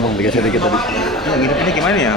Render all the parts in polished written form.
Bang, dikasih dikit tadi. Ya, ngidupinnya gimana ya?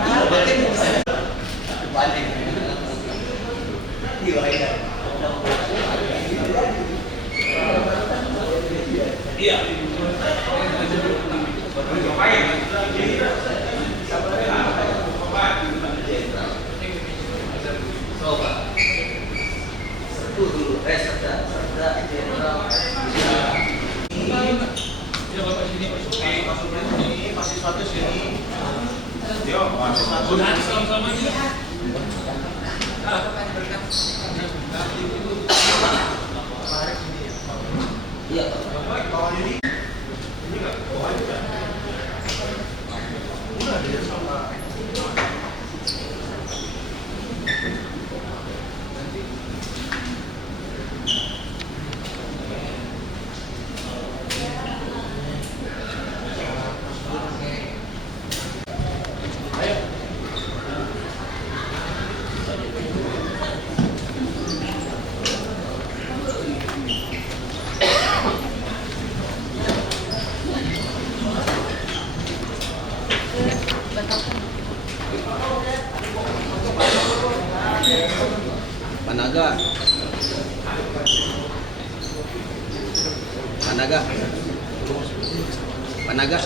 Panaga. Panaga. Panaga.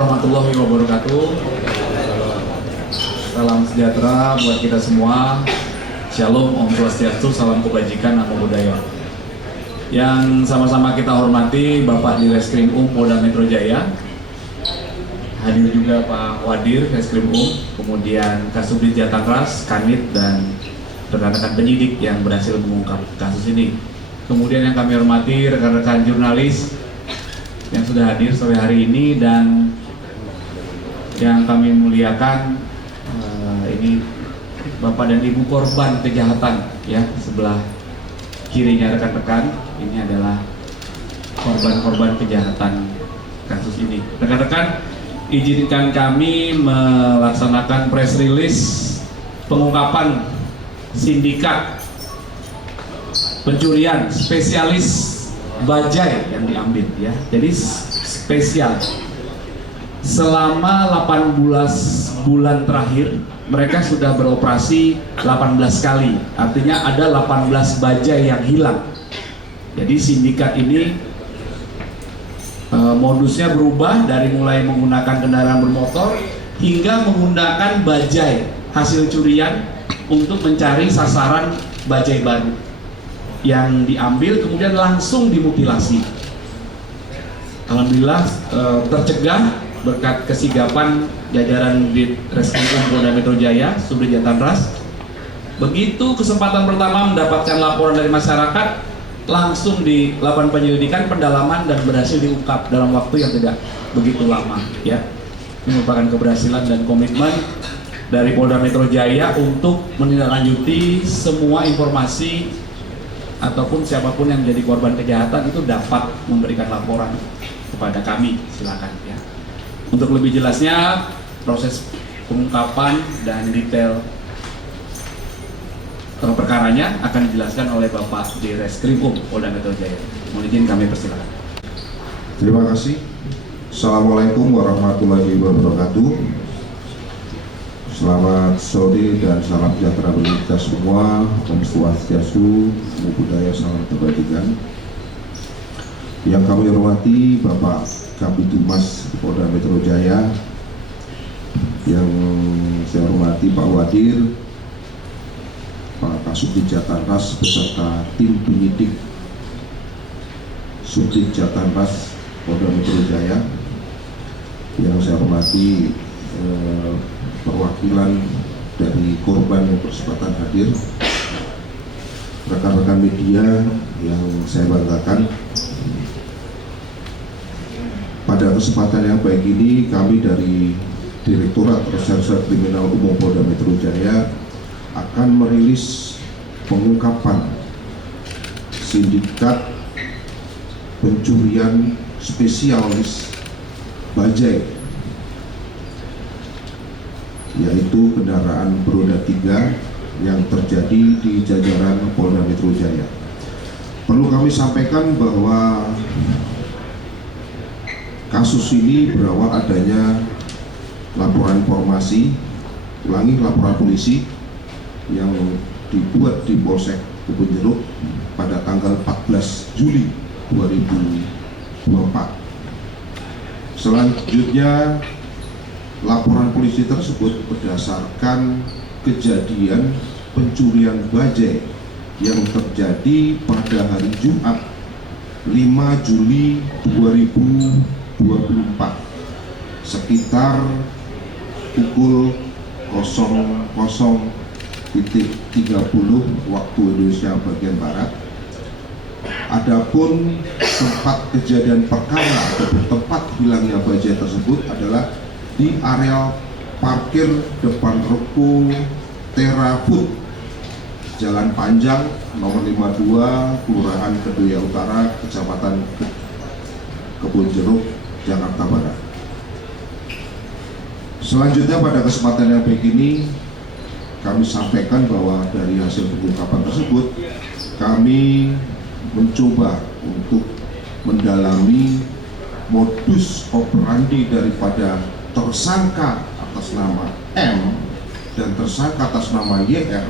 Warahmatullahi wabarakatuh. Salam sejahtera buat kita semua. Shalom, Om Swastiastu, salam kebajikan, namo buddhaya. Yang sama-sama kita hormati Bapak Direskrim Polda Metro Jaya. Hadir juga Pak Wadir Reskrim kemudian Kasubdit Jatangras, Kanit, dan rekan-rekan penyidik yang berhasil mengungkap kasus ini. Kemudian yang kami hormati rekan-rekan jurnalis yang sudah hadir sore hari ini, dan yang kami muliakan ini Bapak dan Ibu korban kejahatan ya, sebelah kirinya rekan-rekan ini adalah korban-korban kejahatan kasus ini. Rekan-rekan, izinkan kami melaksanakan press release pengungkapan sindikat pencurian spesialis bajai yang diambil ya. Jadi spesial selama 18 bulan terakhir mereka sudah beroperasi 18 kali, artinya ada 18 bajai yang hilang. Jadi sindikat ini modusnya berubah dari mulai menggunakan kendaraan bermotor hingga menggunakan bajai hasil curian untuk mencari sasaran bajai baru yang diambil kemudian langsung dimutilasi. Alhamdulillah tercegah berkat kesigapan jajaran di Reskrim Polda Metro Jaya, Subdit Jatangras. Begitu kesempatan pertama mendapatkan laporan dari masyarakat, langsung dilakukan penyelidikan, pendalaman, dan berhasil diungkap dalam waktu yang tidak begitu lama. Ya, ini merupakan keberhasilan dan komitmen dari Polda Metro Jaya untuk menindaklanjuti semua informasi ataupun siapapun yang jadi korban kejahatan itu dapat memberikan laporan kepada kami. Silakan ya. Untuk lebih jelasnya proses pengungkapan dan detail perkaranya akan dijelaskan oleh Bapak Direskrim Polda Metro Jaya. Mohon izin kami persilakan. Terima kasih. Assalamualaikum warahmatullahi wabarakatuh. Selamat sore dan salam sejahtera bagi kita semua. Om Swastiastu, namo buddhaya, salam kebajikan. Yang kami hormati Bapak Kabid Humas Polda Metro Jaya, yang saya hormati Pak Wadir, Pak Kasubdit Jatanras beserta tim penyidik Subdit Jatanras Polda Metro Jaya, yang saya hormati perwakilan dari korban yang bersempatan hadir, rekan-rekan media yang saya banggakan. Pada kesempatan yang baik ini, kami dari Direktorat Reserse Kriminal Umum Polda Metro Jaya akan merilis pengungkapan sindikat pencurian spesialis bajai, yaitu kendaraan beroda 3 yang terjadi di jajaran Polda Metro Jaya. Perlu kami sampaikan bahwa kasus ini berawal adanya laporan informasi, laporan polisi yang dibuat di Polsek Kebonjeruk pada tanggal 14 Juli 2024. Selanjutnya, laporan polisi tersebut berdasarkan kejadian pencurian bajai yang terjadi pada hari Jumat 5 Juli 2024 sekitar pukul 00.30 waktu Indonesia bagian Barat. Adapun tempat kejadian perkara atau tempat hilangnya bajai tersebut adalah di area parkir depan ruko Tera Food, Jalan Panjang, nomor 52, Kelurahan Kedoya Utara, Kecamatan Kebonjeruk, Jakarta Barat. Selanjutnya, pada kesempatan yang baik ini, kami sampaikan bahwa dari hasil pengungkapan tersebut, kami mencoba untuk mendalami modus operandi daripada tersangka atas nama M dan tersangka atas nama YR.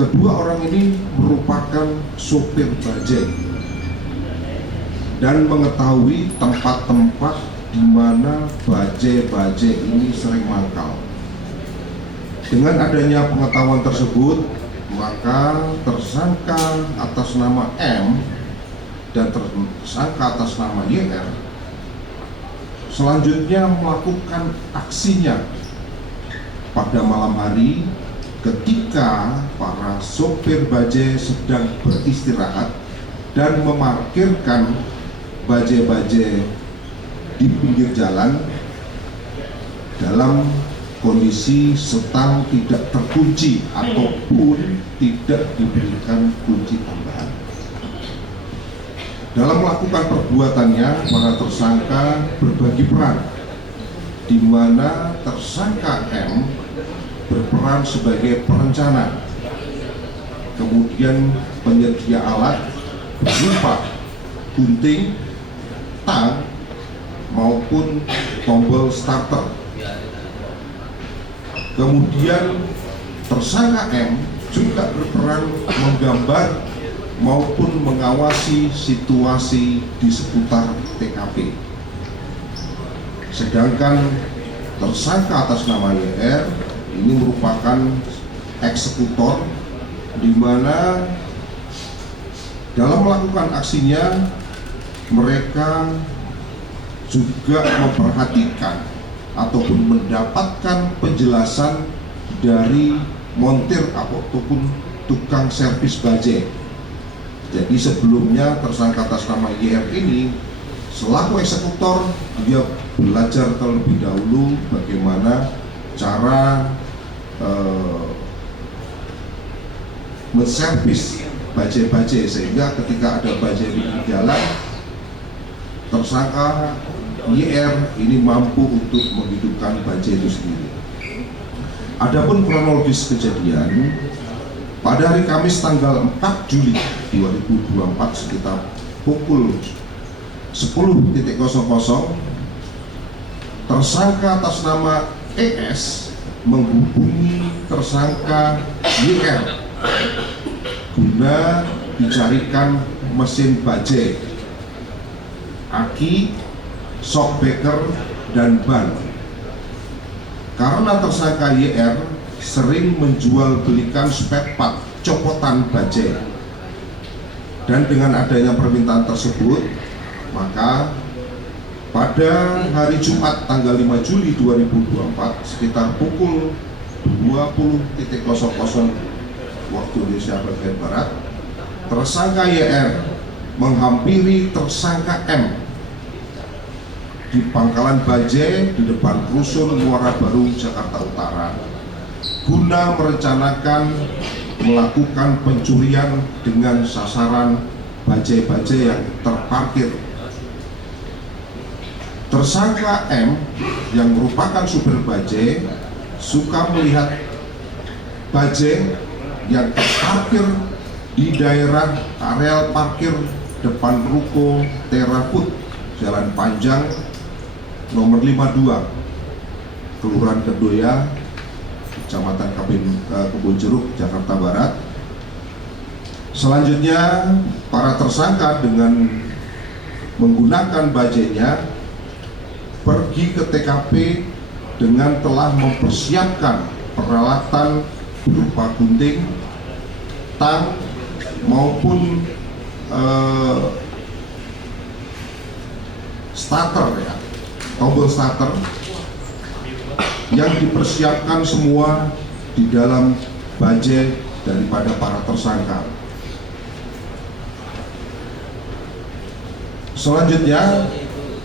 Kedua orang ini merupakan sopir bajai dan mengetahui tempat-tempat di mana bajai-bajai ini sering mangkal. Dengan adanya pengetahuan tersebut, maka tersangka atas nama M dan tersangka atas nama YR selanjutnya melakukan aksinya pada malam hari ketika para sopir bajai sedang beristirahat dan memarkirkan bajai-bajai di pinggir jalan dalam kondisi setang tidak terkunci ataupun tidak diberikan kunci tambahan. Dalam melakukan perbuatannya, para tersangka berbagi peran, di mana tersangka M berperan sebagai perencana, kemudian penyedia alat berupa gunting, tang, maupun tombol starter. Kemudian tersangka M juga berperan menggambar maupun mengawasi situasi di seputar TKP. Sedangkan tersangka atas nama YR ini merupakan eksekutor, di mana dalam melakukan aksinya mereka juga memperhatikan ataupun mendapatkan penjelasan dari montir ataupun tukang servis bajai. Jadi sebelumnya tersangka atas nama YR ini selaku eksekutor, dia belajar terlebih dahulu bagaimana cara menservis bajai-bajai, sehingga ketika ada bajai di jalan, tersangka YR ini mampu untuk menghidupkan bajai itu sendiri. Adapun kronologis kejadian, pada hari Kamis tanggal 4 Juli 2024 sekitar pukul 10.00, tersangka atas nama ES menghubungi tersangka YR guna dicarikan mesin bajai, aki, shockbreaker, dan ban. Karena tersangka YR sering menjual belikan spare part copotan bajai. Dan dengan adanya permintaan tersebut, maka pada hari Jumat tanggal 5 Juli 2024 sekitar pukul 20.00 waktu Indonesia bagian Barat, tersangka YR menghampiri tersangka M di pangkalan bajai di depan rusun Muara Baru, Jakarta Utara, guna merencanakan melakukan pencurian dengan sasaran bajai-bajai yang terparkir. Tersangka M yang merupakan supir bajai suka melihat bajai yang terparkir di daerah areal parkir depan ruko Terafood Jalan Panjang nomor 52 Kelurahan Kedoya, Kecamatan Kebonjeruk, Jakarta Barat. Selanjutnya, para tersangka dengan menggunakan bajainya pergi ke TKP dengan telah mempersiapkan peralatan berupa gunting, tang maupun starter, ya, tombol starter yang dipersiapkan semua di dalam bajai daripada para tersangka. Selanjutnya,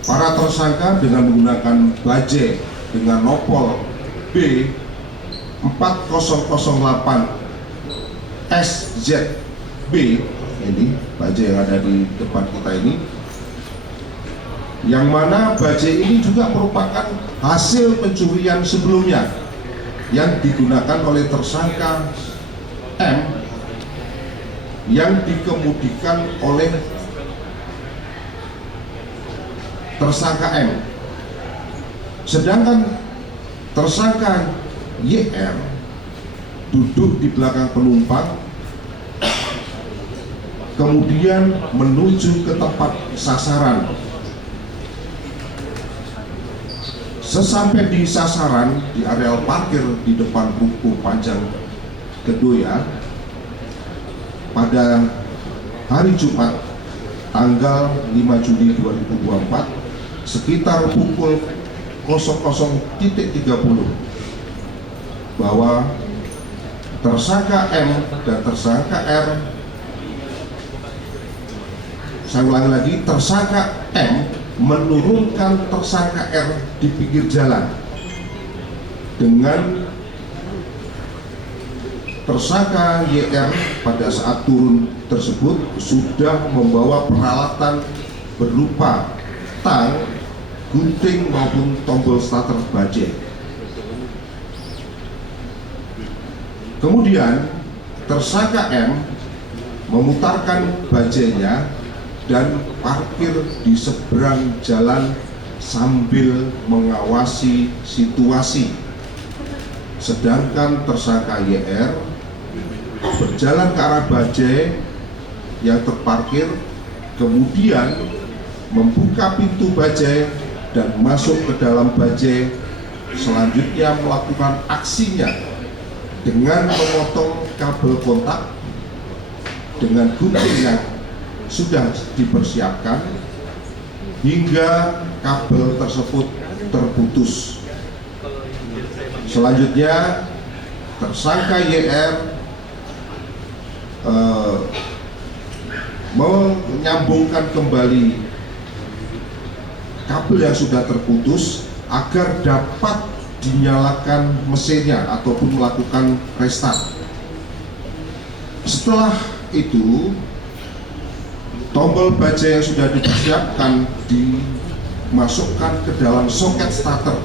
para tersangka dengan menggunakan bajai dengan nopol B 4008 SZB, ini bajai yang ada di depan kita ini, yang mana bajai ini juga merupakan hasil pencurian sebelumnya yang digunakan oleh tersangka M yang dikemudikan oleh tersangka M. Sedangkan tersangka YR duduk di belakang penumpang, kemudian menuju ke tempat sasaran. Sesampai di sasaran di areal parkir di depan ruko Panjang Kedoya pada hari Jumat tanggal 5 Juli 2024 sekitar pukul 00.30 bahwa tersangka M dan tersangka R, saya ulangi lagi, tersangka M menurunkan tersangka R di pinggir jalan dengan tersangka YR pada saat turun tersebut sudah membawa peralatan berupa tang, gunting maupun tombol starter bajai. Kemudian tersangka M memutarkan bajainya dan parkir di seberang jalan sambil mengawasi situasi. Sedangkan tersangka YR berjalan ke arah bajai yang terparkir, kemudian membuka pintu bajai dan masuk ke dalam bajai. Selanjutnya melakukan aksinya dengan memotong kabel kontak dengan gunting yang sudah dipersiapkan hingga kabel tersebut terputus. Selanjutnya tersangka YR menyambungkan kembali kabel yang sudah terputus agar dapat dinyalakan mesinnya ataupun melakukan restart. Setelah itu, tombol bajai yang sudah dipersiapkan dimasukkan ke dalam soket starter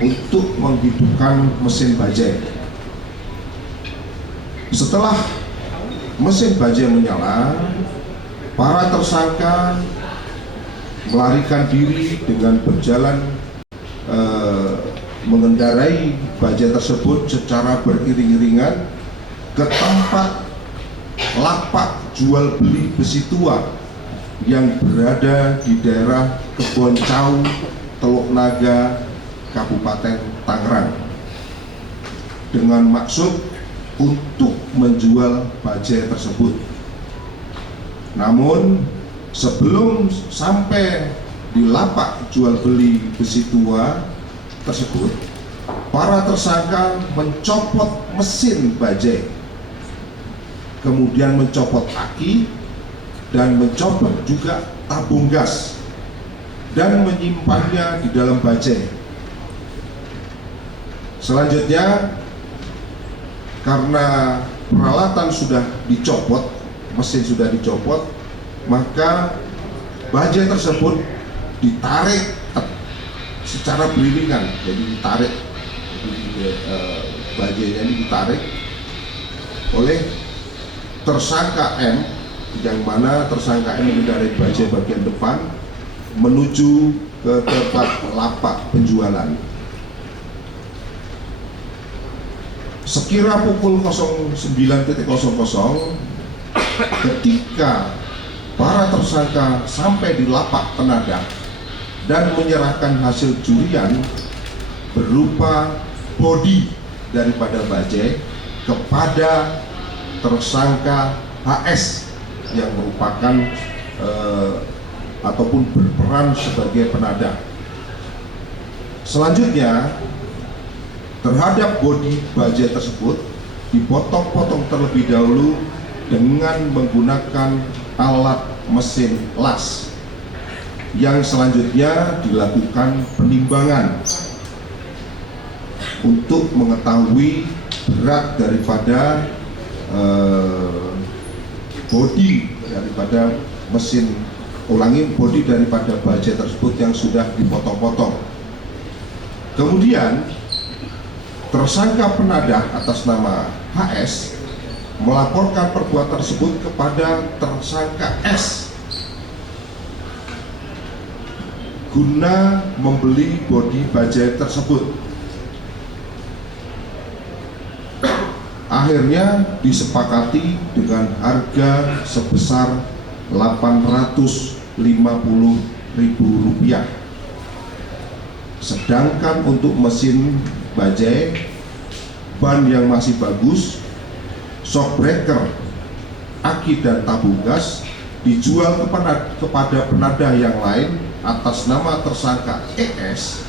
untuk menghidupkan mesin bajai. Setelah mesin bajai menyala, para tersangka melarikan diri dengan berjalan mengendarai bajai tersebut secara beriring-iringan ke tempat lapak jual beli besi tua yang berada di daerah Kebon Cau, Teluk Naga, Kabupaten Tangerang. dengan maksud untuk menjual bajai tersebut. Namun sebelum sampai di lapak jual beli besi tua tersebut, para tersangka mencopot mesin bajai, kemudian mencopot aki dan mencopot juga tabung gas dan menyimpannya di dalam bajai. Selanjutnya, karena peralatan sudah dicopot, mesin sudah dicopot, maka bajai tersebut ditarik secara beriringan. Jadi ditarik, bajainya ini ditarik oleh tersangka M, yang mana tersangka M mengendarai bajai bagian depan menuju ke tempat lapak penjualan. Sekira pukul 09.00 ketika para tersangka sampai di lapak penadah dan menyerahkan hasil curian berupa bodi daripada bajai kepada tersangka HS yang merupakan ataupun berperan sebagai penadah. Selanjutnya, terhadap bodi bajai tersebut dipotong-potong terlebih dahulu dengan menggunakan alat mesin las, yang selanjutnya dilakukan penimbangan untuk mengetahui berat daripada bodi daripada mesin, bodi daripada bajai tersebut yang sudah dipotong-potong. Kemudian tersangka penadah atas nama HS melaporkan perbuatan tersebut kepada tersangka S guna membeli bodi bajai tersebut. Akhirnya disepakati dengan harga sebesar Rp850.000. Sedangkan untuk mesin bajai, ban yang masih bagus, shock breaker, aki dan tabung gas dijual kepada penadah yang lain atas nama tersangka ES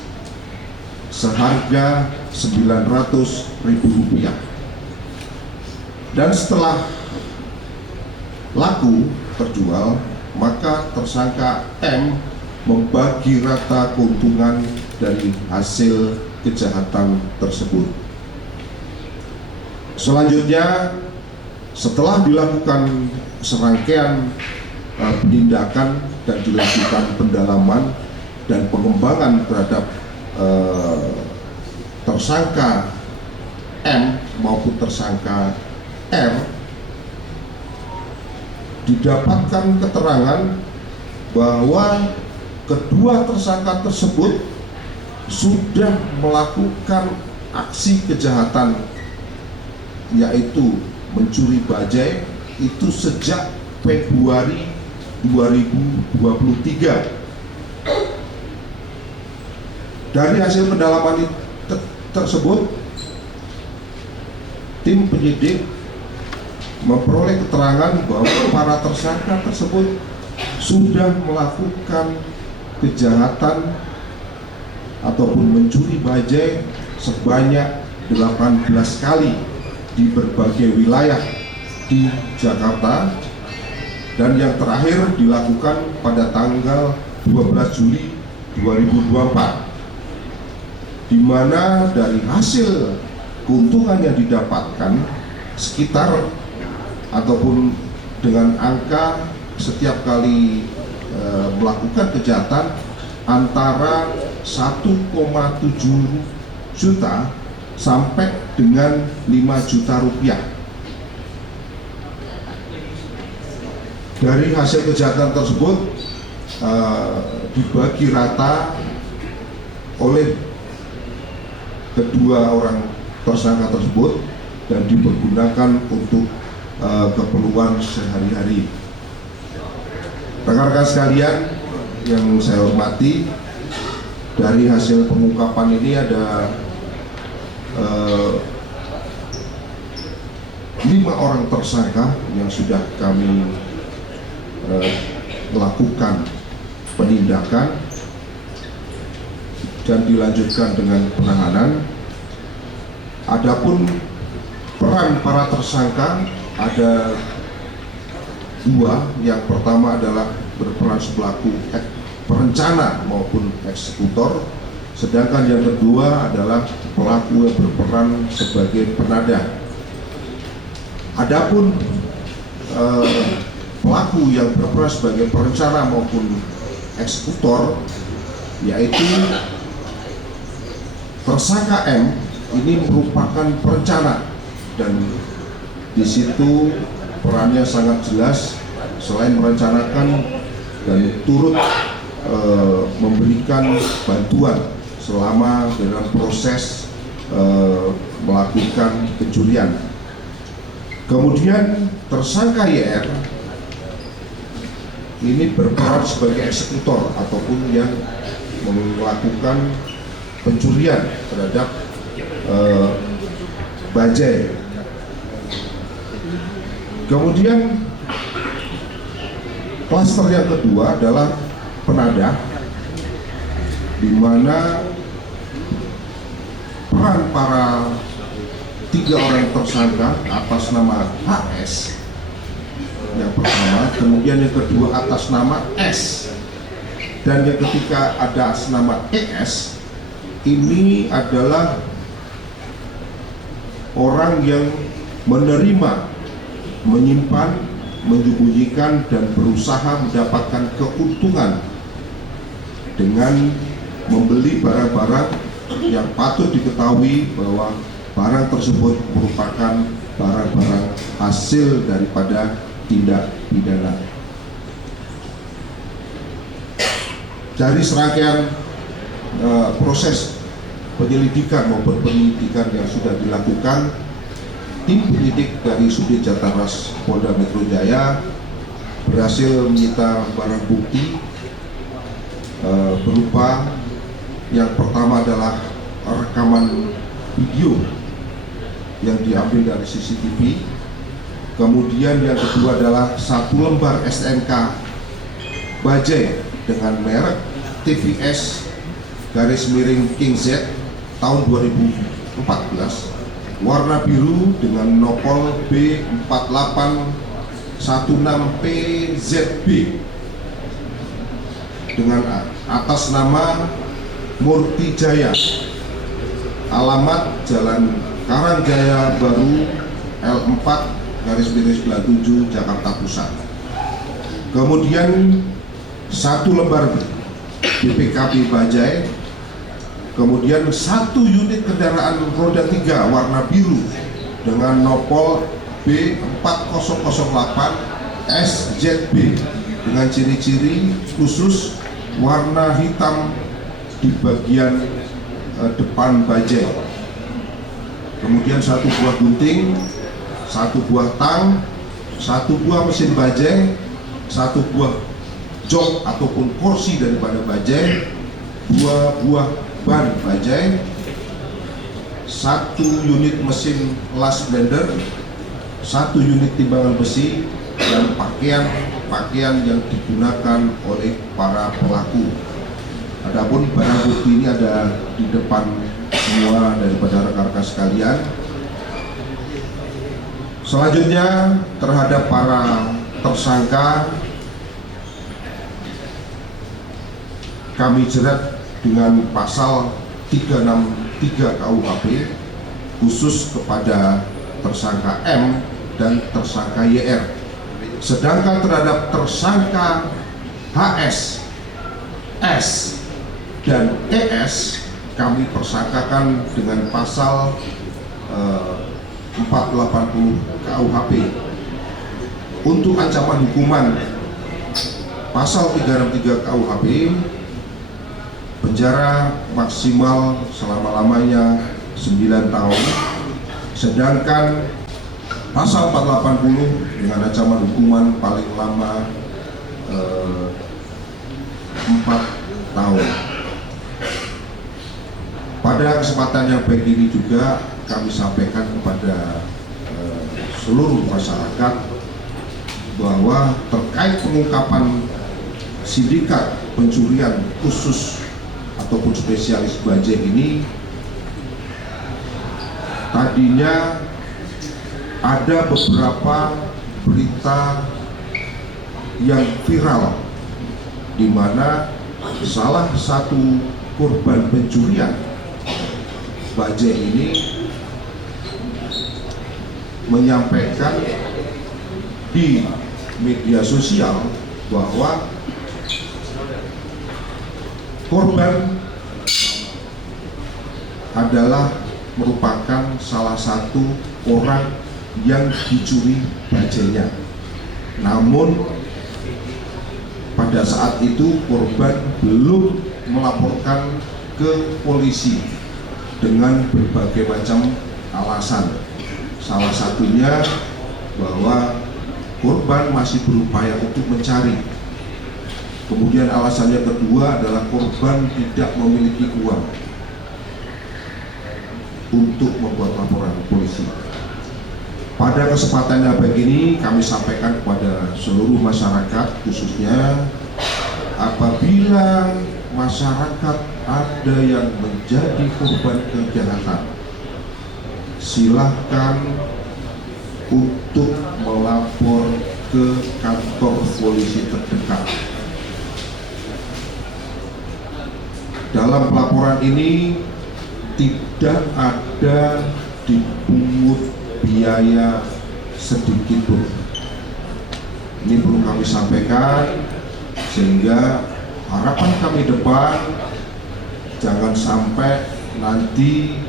seharga Rp900.000. Dan setelah laku terjual, maka tersangka M membagi rata keuntungan dari hasil kejahatan tersebut. Selanjutnya, setelah dilakukan serangkaian penindakan dan dilakukan pendalaman dan pengembangan terhadap tersangka M maupun tersangka R, didapatkan keterangan bahwa kedua tersangka tersebut sudah melakukan aksi kejahatan, yaitu mencuri bajai itu sejak Februari 2023. Dari hasil pendalaman tersebut, tim penyidik memperoleh keterangan bahwa para tersangka tersebut sudah melakukan kejahatan ataupun mencuri bajai sebanyak 18 kali di berbagai wilayah di Jakarta, dan yang terakhir dilakukan pada tanggal 12 Juli 2024, di mana dari hasil keuntungan yang didapatkan sekitar ataupun dengan angka setiap kali melakukan kejahatan antara 1,7 juta sampai dengan 5 juta rupiah. Dari hasil kejahatan tersebut dibagi rata oleh kedua orang tersangka tersebut dan dipergunakan untuk keperluan sehari-hari. Rekan-rekan sekalian yang saya hormati, dari hasil pengungkapan ini ada 5 orang tersangka yang sudah kami melakukan penindakan dan dilanjutkan dengan penahanan. Adapun peran para tersangka ada 2. Yang pertama adalah berperan selaku perencana maupun eksekutor, sedangkan yang kedua adalah pelaku yang berperan sebagai penada. Adapun pelaku yang berperan sebagai perencana maupun eksekutor, yaitu tersangka M ini merupakan perencana, dan di situ perannya sangat jelas. Selain merencanakan dan turut memberikan bantuan selama dalam proses melakukan pencurian. Kemudian tersangka YR ini berperan sebagai eksekutor ataupun yang melakukan pencurian terhadap bajai. Kemudian klaster yang kedua adalah penada, di mana peran para 3 orang tersangka atas nama HS yang pertama, kemudian yang kedua atas nama S, dan yang ketiga ada atas nama ES. Ini adalah orang yang menerima, menyimpan, menyembunyikan, dan berusaha mendapatkan keuntungan dengan membeli barang-barang yang patut diketahui bahwa barang tersebut merupakan barang-barang hasil daripada tindak pidana. Dari serangkaian proses penyelidikan maupun penyidikan yang sudah dilakukan, tim penyidik dari Subdit Jataras Polda Metro Jaya berhasil menyita barang bukti berupa yang pertama adalah rekaman video yang diambil dari CCTV. Kemudian yang kedua adalah 1 lembar SNK bajai dengan merek TVS _King Z tahun 2014, warna biru dengan nopol B4816PZB dengan atas nama Murti Jaya, alamat Jalan Karangjaya Baru L4/97 Jakarta Pusat. Kemudian 1 lembar BPKB bajai, kemudian 1 unit kendaraan roda 3 warna biru dengan nopol B4008 SZB dengan ciri-ciri khusus warna hitam di bagian depan bajai. Kemudian 1 buah gunting, 1 buah tang, 1 buah mesin bajai, 1 buah jok ataupun kursi daripada bajai, 2 buah ban bajai, 1 unit mesin las blender, 1 unit timbangan besi, dan pakaian yang digunakan oleh para pelaku. Adapun barang bukti ini ada di depan semua daripada rekan-rekan sekalian. Selanjutnya terhadap para tersangka kami jerat dengan pasal 363 KUHP khusus kepada tersangka M dan tersangka YR. Sedangkan terhadap tersangka HS, S, dan ES kami persangkakan dengan pasal 480 KUHP. Untuk ancaman hukuman pasal 363 KUHP, penjara maksimal selama-lamanya 9 tahun, sedangkan pasal 480 dengan ancaman hukuman paling lama 4 tahun. Pada kesempatan yang baik ini juga kami sampaikan kepada seluruh masyarakat bahwa terkait pengungkapan sindikat pencurian khusus ataupun spesialis bajai ini, tadinya ada beberapa berita yang viral di mana salah satu korban pencurian bajai ini menyampaikan di media sosial bahwa korban adalah merupakan salah satu orang yang dicuri bajainya. Namun pada saat itu korban belum melaporkan ke polisi dengan berbagai macam alasan. Salah satunya bahwa korban masih berupaya untuk mencari. Kemudian alasan yang kedua adalah korban tidak memiliki uang untuk membuat laporan ke polisi. Pada kesempatan yang baik ini kami sampaikan kepada seluruh masyarakat, khususnya apabila masyarakat ada yang menjadi korban kejahatan, silahkan untuk melapor ke kantor polisi terdekat. Dalam pelaporan ini tidak ada dipungut biaya sedikit pun. Ini perlu kami sampaikan, sehingga harapan kami depan jangan sampai nanti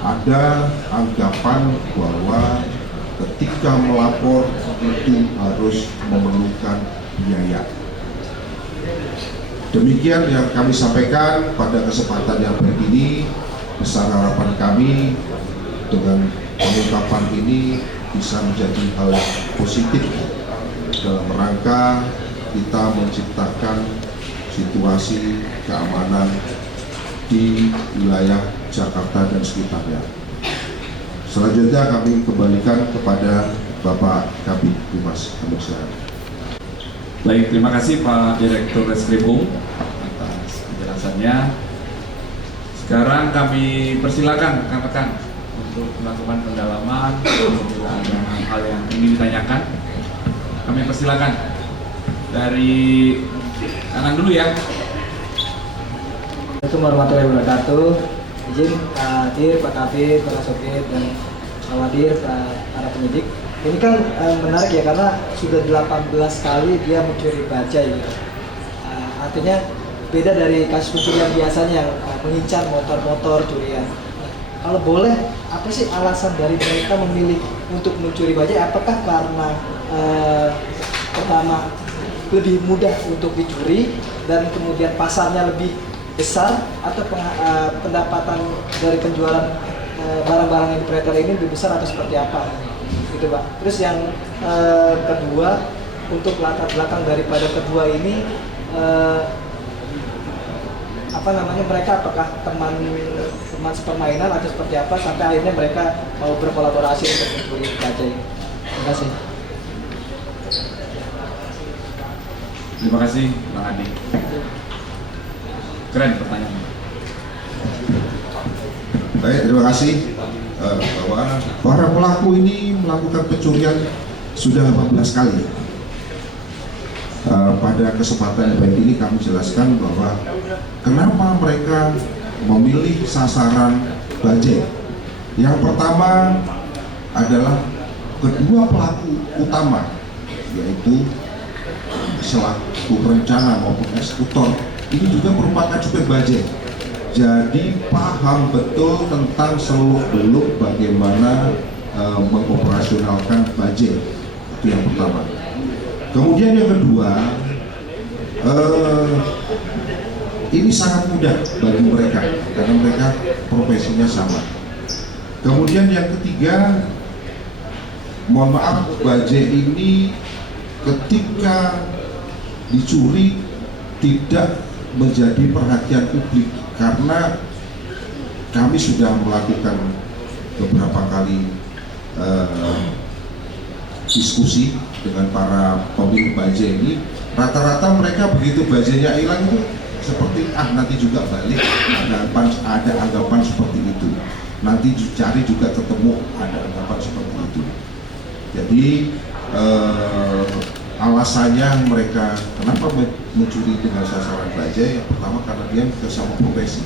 ada anggapan bahwa ketika melapor itu harus memerlukan biaya. Demikian yang kami sampaikan pada kesempatan yang baik ini. Besar harapan kami dengan pengungkapan ini bisa menjadi hal positif dalam rangka kita menciptakan situasi keamanan di wilayah Jakarta dan sekitarnya. Selanjutnya kami kembalikan kepada Bapak Kabid Humas Kementerian. Baik, terima kasih Pak Direktur Reskrimum atas penjelasannya. Sekarang kami persilakan rekan-rekan untuk melakukan pendalaman. Apabila ada hal yang ingin ditanyakan, kami persilakan dari kanan dulu ya. Assalamualaikum warahmatullahi wabarakatuh. Izin Pak Hadir, Pak Kabid, Pak Kasubdit, dan Pak Wadir, para penyidik. Ini kan menarik ya, karena sudah 18 kali dia mencuri bajai. Artinya beda dari kasus pencurian biasanya yang mengincar motor-motor curian. Kalau boleh, apa sih alasan dari mereka memilih untuk mencuri bajai? Apakah karena pertama lebih mudah untuk dicuri dan kemudian pasarnya lebih besar, atau pendapatan dari penjualan barang-barang yang diperetel ini lebih besar, atau seperti apa? Gitu Pak. Terus yang kedua, untuk latar belakang daripada kedua ini, mereka apakah teman sepermainan atau seperti apa sampai akhirnya mereka mau berkolaborasi untuk mencuri bajai? Terima kasih. Terima kasih Bang Adi. Keren pertanyaannya. Baik, terima kasih. Bahwa para pelaku ini melakukan pencurian sudah 18 kali. Pada kesempatan baik ini kami jelaskan bahwa kenapa mereka memilih sasaran bajai. Yang pertama adalah kedua pelaku utama, yaitu selaku perencana maupun eksekutor, ini juga merupakan supir bajai. Jadi paham betul tentang seluk-beluk bagaimana mengoperasionalkan bajai. Itu yang pertama. Kemudian yang kedua, ini sangat mudah bagi mereka karena mereka profesinya sama. Kemudian yang ketiga, mohon maaf, bajai ini ketika dicuri tidak menjadi perhatian publik, karena kami sudah melakukan beberapa kali diskusi dengan para pemilik bajai ini, rata-rata mereka begitu bajainya hilang itu seperti nanti juga balik, ada anggapan seperti itu, nanti cari juga ketemu, ada anggapan seperti itu. Jadi alasannya mereka kenapa mencuri dengan sasaran bajai, yang pertama karena dia bersama profesi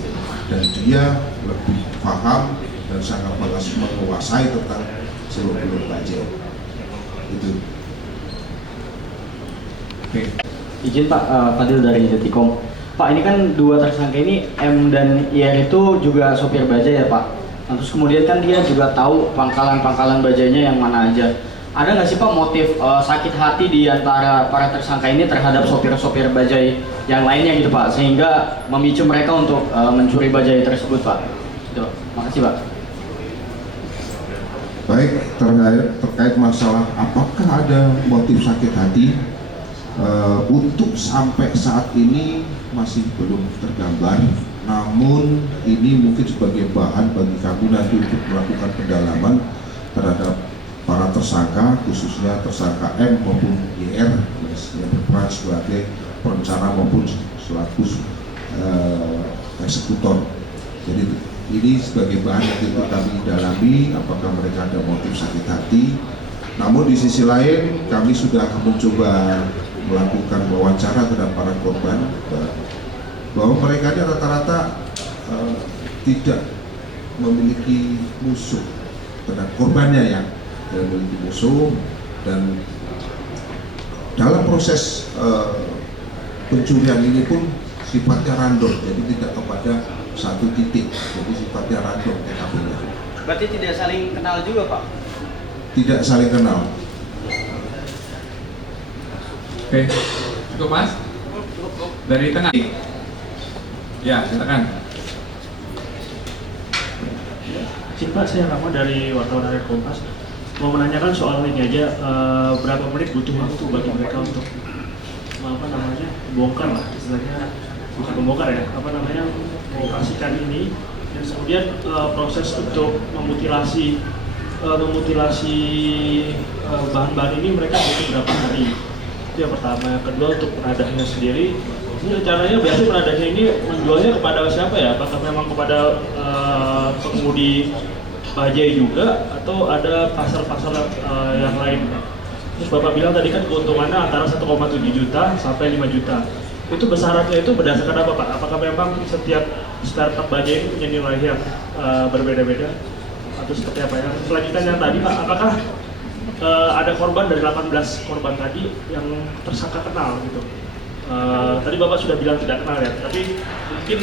dan dia lebih paham dan sangat menguasai tentang seluk-beluk bajai. Itu. Oke. Izin Pak, Fadil dari Detikom. Pak, ini kan dua tersangka ini, M dan IR itu juga sopir bajai ya Pak. Nah, terus kemudian kan dia juga tahu pangkalan-pangkalan bajainya yang mana aja. Ada nggak sih Pak motif sakit hati di antara para tersangka ini terhadap sopir-sopir bajai yang lainnya gitu Pak, sehingga memicu mereka untuk mencuri bajai tersebut Pak? Gitu. Makasih Pak. Baik, terkait masalah apakah ada motif sakit hati, untuk sampai saat ini masih belum tergambar. Namun ini mungkin sebagai bahan bagi kami nanti untuk melakukan pendalaman terhadap para tersangka, khususnya tersangka M maupun IR yang berperan sebagai perencana maupun selaku eksekutor. Jadi ini sebagai bahan nanti untuk kami dalami apakah mereka ada motif sakit hati. Namun di sisi lain kami sudah mencoba melakukan wawancara terhadap para korban bahwa mereka ini rata-rata tidak memiliki musuh terhadap korbannya yang memiliki musuh, dan dalam proses pencurian ini pun sifatnya random, jadi tidak kepada satu titik, jadi sifatnya random TKP-nya. Berarti tidak saling kenal juga Pak? Tidak saling kenal. Oke, cukup Mas? Dari tengah. Ya, silakan. Pak, saya Rama dari wartawan Harian Kompas. Mau menanyakan soal ini aja, berapa menit butuh waktu bagi mereka untuk bongkar lah istilahnya, bukan membongkar ya, mengoperasikan ini, dan kemudian proses untuk memutilasi bahan-bahan ini mereka butuh berapa hari? Itu yang pertama. Yang kedua, untuk penadahnya sendiri, ini rencananya biasanya penadahnya ini menjualnya kepada siapa ya? Apakah memang kepada pengemudi bajai juga atau ada pasar-pasar yang lain? Terus Bapak bilang tadi kan keuntungannya antara 1,7 juta sampai 5 juta. Itu besarannya itu berdasarkan apa Pak? Apakah memang setiap startup bajai ini punya nilai yang berbeda-beda? Atau seperti apa ya? Selanjutnya yang tadi Pak, apakah ada korban dari 18 korban tadi yang tersangka kenal gitu? Tadi Bapak sudah bilang tidak kenal ya, tapi mungkin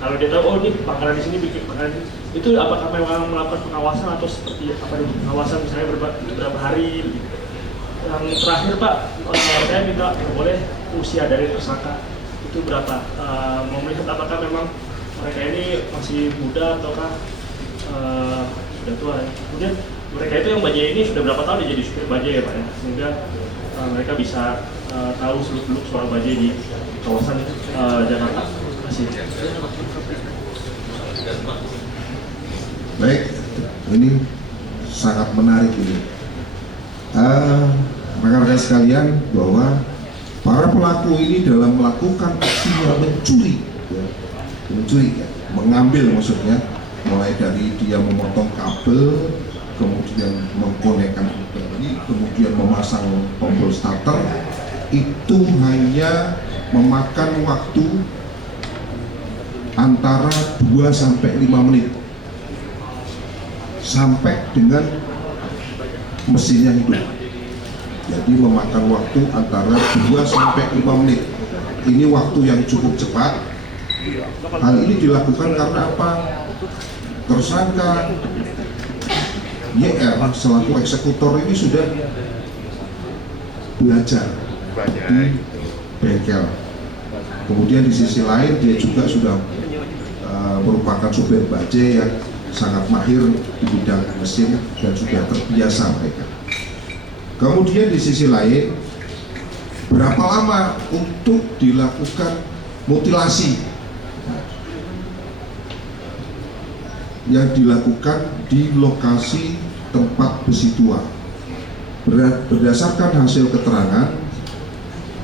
kalau dia tahu, oh ini pangkalan di sini bikin pangkalan itu, apakah memang melakukan pengawasan atau seperti apa itu pengawasan misalnya beberapa hari gitu. Yang terakhir Pak, saya minta boleh usia dari tersangka itu berapa? Mau melihat apakah memang mereka ini masih muda ataukah sudah tua ya. Kemudian mereka itu yang bajai ini sudah berapa tahun dia jadi supir bajai ya Pak ya, sehingga mereka bisa tahu seluk-beluk soal bajai di kawasan Jakarta. Terima kasih. Baik, ini sangat menarik ini. Rekan-rekan sekalian, bahwa para pelaku ini dalam melakukan aksinya mencuri, mengambil maksudnya, mulai dari dia memotong kabel, kemudian mengkonekkan baterai, kemudian memasang tombol starter, itu hanya memakan waktu antara 2-5 menit sampai dengan mesinnya hidup. Jadi memakan waktu antara 2-5 menit. Ini waktu yang cukup cepat. Hal ini dilakukan karena apa? Tersangka YR selaku eksekutor ini sudah belajar di bengkel. Kemudian di sisi lain dia juga sudah merupakan supir bajai yang sangat mahir di bidang mesin dan sudah terbiasa mereka. Kemudian di sisi lain, berapa lama untuk dilakukan mutilasi? yang dilakukan di lokasi tempat besi tua. Berdasarkan hasil keterangan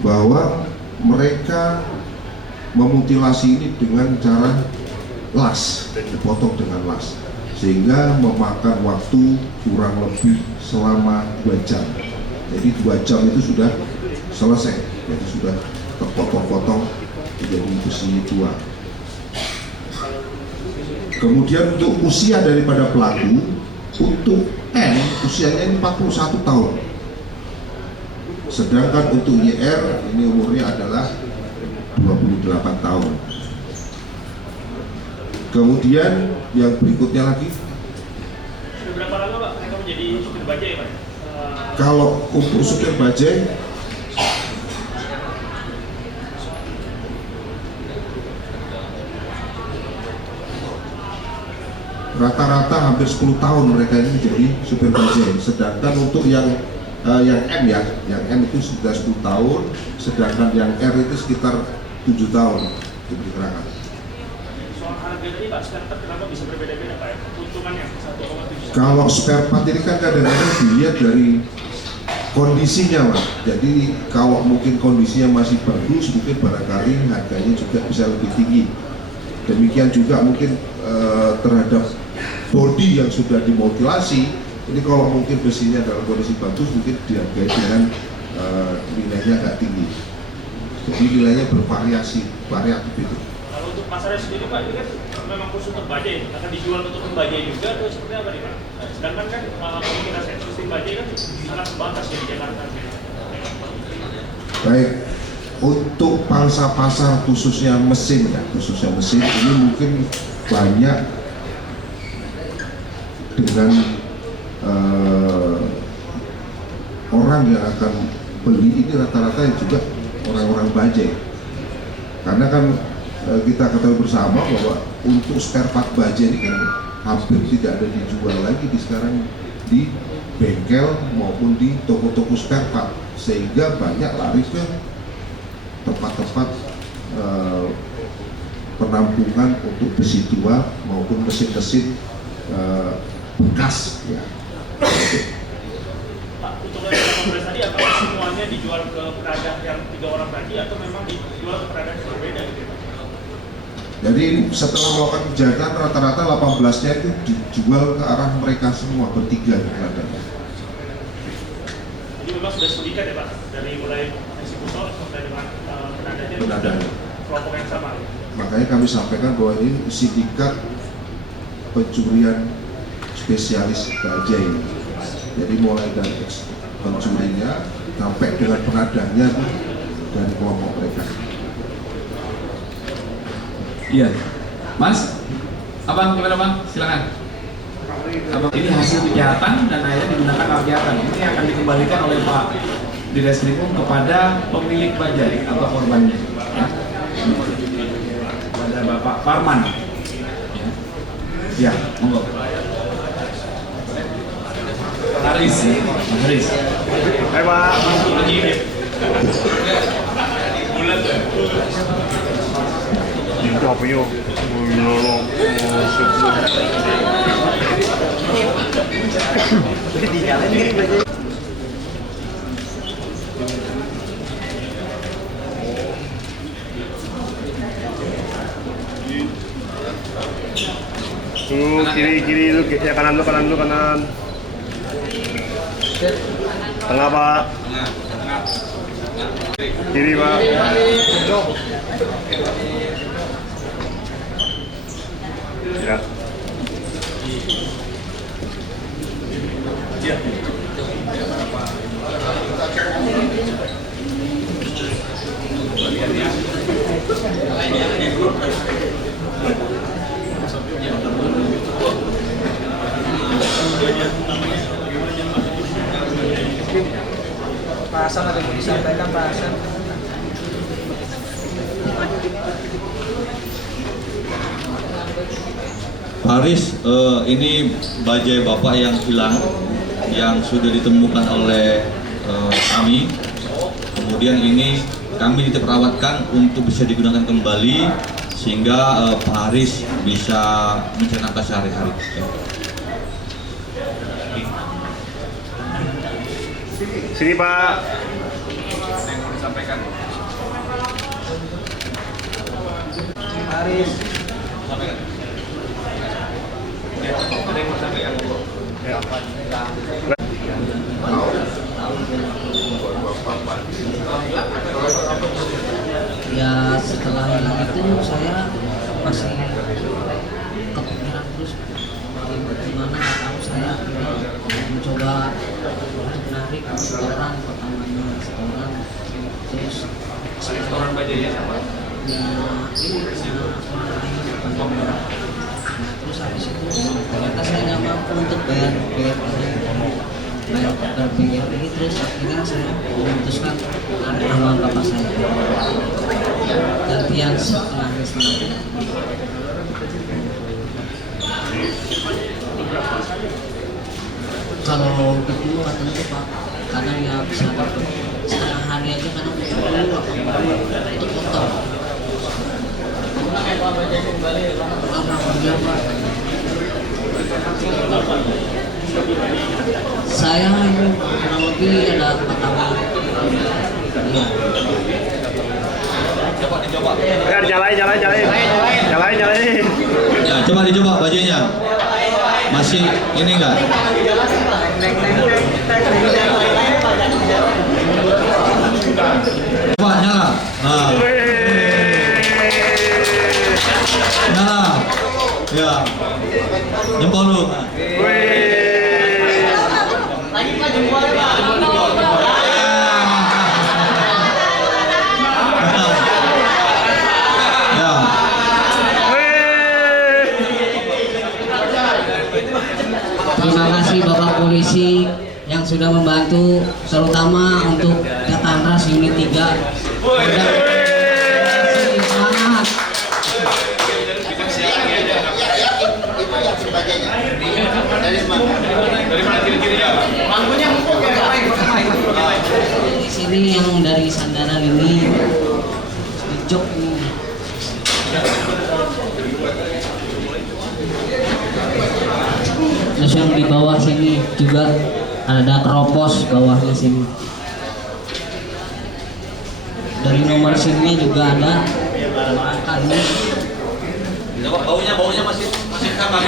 bahwa mereka memutilasi ini dengan cara las, dipotong dengan las, sehingga memakan waktu kurang lebih selama 2 jam. Jadi 2 jam itu sudah selesai, jadi sudah terpotong-potong menjadi besi tua. Kemudian untuk usia daripada pelaku, untuk N usianya ini 41 tahun. Sedangkan untuk YR ini umurnya adalah 28 tahun. Kemudian yang berikutnya lagi, Sudah berapa lama Pak mereka menjadi supir bajai Pak? kalau untuk supir bajai rata-rata hampir 10 tahun mereka ini menjadi supir bajai. Sedangkan untuk yang M ya, yang M itu sudah 10 tahun, sedangkan yang R itu sekitar 7 tahun diperkirakan. Soal harga tadi Pak, spare part kenapa bisa berbeda-beda Pak ya? Keuntungannya 1,7. Kalau spare part ini kan kadang-kadang dilihat dari kondisinya, Pak. Jadi kalau mungkin kondisinya masih bagus, mungkin barangkali harganya juga bisa lebih tinggi. Demikian juga mungkin terhadap bodi yang sudah dimotilasi, ini kalau mungkin besinya dalam kondisi bagus, mungkin dihargai dengan nilainya agak tinggi. Jadi nilainya bervariasi, variatif itu. Kalau untuk pasarnya sendiri Pak, ini kan memang khusus untuk bajai, akan dijual untuk pembajai juga atau seperti apa nih Pak? Sedangkan kan kalau kita lihat sistem bajai kan sangat terbatas ya di Jakarta. Baik, untuk pangsa pasar khususnya mesin ya, khususnya mesin ini mungkin banyak dengan orang yang akan beli ini rata-rata juga orang-orang bajai. Karena kan kita ketahui bersama bahwa untuk spare part bajai ini kan hampir tidak ada dijual lagi sekarang di bengkel maupun di toko-toko spare part, sehingga banyak lari ke tempat-tempat penampungan untuk besi tua maupun mesin-mesin bekas ya. Pak, untuk yang 18 tadi apakah semuanya dijual ke pedagang yang 3 orang tadi atau memang dijual ke pedagang yang berbeda gitu Pak? Jadi setelah melakukan kejahatan rata-rata 18-nya itu dijual ke arah mereka semua bertiga pedagang. Jadi memang sudah sindikat ya Pak, dari mulai eksekutor sampai dengan Penadanya. kelompok yang sama. Makanya kami sampaikan bahwa ini sindikat pencurian spesialis bajai. Jadi mulai dari pencurinya sampai dengan penadanya dari kelompok mereka. Iya, Mas, Abang gimana Bang? Silakan. Abang, ini hasil kejahatan dan akhirnya digunakan dalam kejahatan. Ini akan dikembalikan oleh Pak Direskrimum kepada pemilik bajai atau korbannya. Ya. Kepada Bapak Parman. Ya, monggo. Haris. Hai Pak. Kiri lu, ya kanan lu, kanan. Tengah Pak. Kiri Pak. Ya. Pak Hasan ada yang mau disampaikan Pak Hasan? Haris, ini bajai Bapak yang hilang, yang sudah ditemukan oleh kami. Kemudian ini kami dititip rawatkan untuk bisa digunakan kembali sehingga Pak Haris bisa menceritakan sehari-hari. Ya. Sini Pak. Haris. Ya setelah hilang itu saya masih kepikiran terus gimana nggak tahu, saya mencoba untuk menarik setoran, pertamanya setoran, terus setoran bajanya sama ya ini orang lain. Nah terus habis itu ternyata saya nggak mampu untuk bayar ini, terus akhirnya saya memutuskan sama bapak saya gantian setengah. Kalau gitu katanya tuh Pak, kadang ya bisa dapat setengah hari aja, kadang untuk potong. Alhamdulillah Pak. Saya ini kurang lebih ada 4 tahun. Ya. Ya, nyalain. Ya, coba dicoba bajunya. Masih ini enggak? Coba nyala. Nah. Nyala. Ya. Jempol lu. Terima kasih Bapak Polisi yang sudah membantu, terutama untuk Jatanras Unit 3. Semangat. Di sini yang dari Sandaran ini di jok ini. Terus yang di bawah sini juga ada keropos bawahnya sini. Dari nomor SIM-nya juga ada. Ini. Baunya masih sama.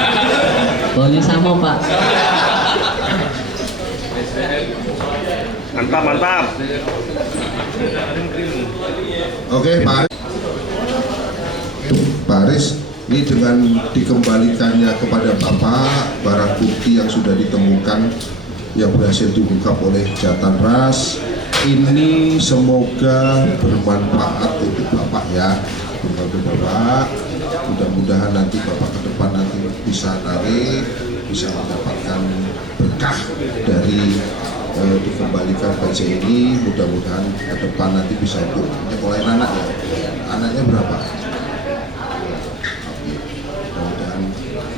Baunya sama Pak. Mantap. Oke, Pak Haris, ini dengan dikembalikannya kepada Bapak barang bukti yang sudah ditemukan yang berhasil diungkap oleh Jatanras, ini semoga bermanfaat untuk Bapak ya, membantu Bapak. Mudah-mudahan nanti Bapak ke depan nanti bisa narik, bisa mendapatkan berkah dari dikembalikan bajai ini. Mudah-mudahan ke depan nanti bisa untuk nyekolahin anak ya. Anaknya berapa? Mudah-mudahan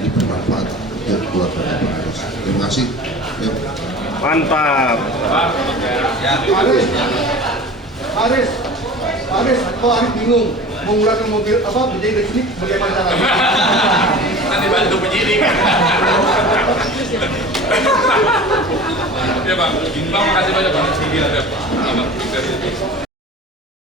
ini bermanfaat untuk keluarga Bapak Haris. Terima kasih. Yuk. Mantap. Haris, kok Haris bingung mau menggunakan mobil apa bajai dari sini bagaimana caranya? Nanti bantu penyidik. Ya Bang, makasih banyak Bang.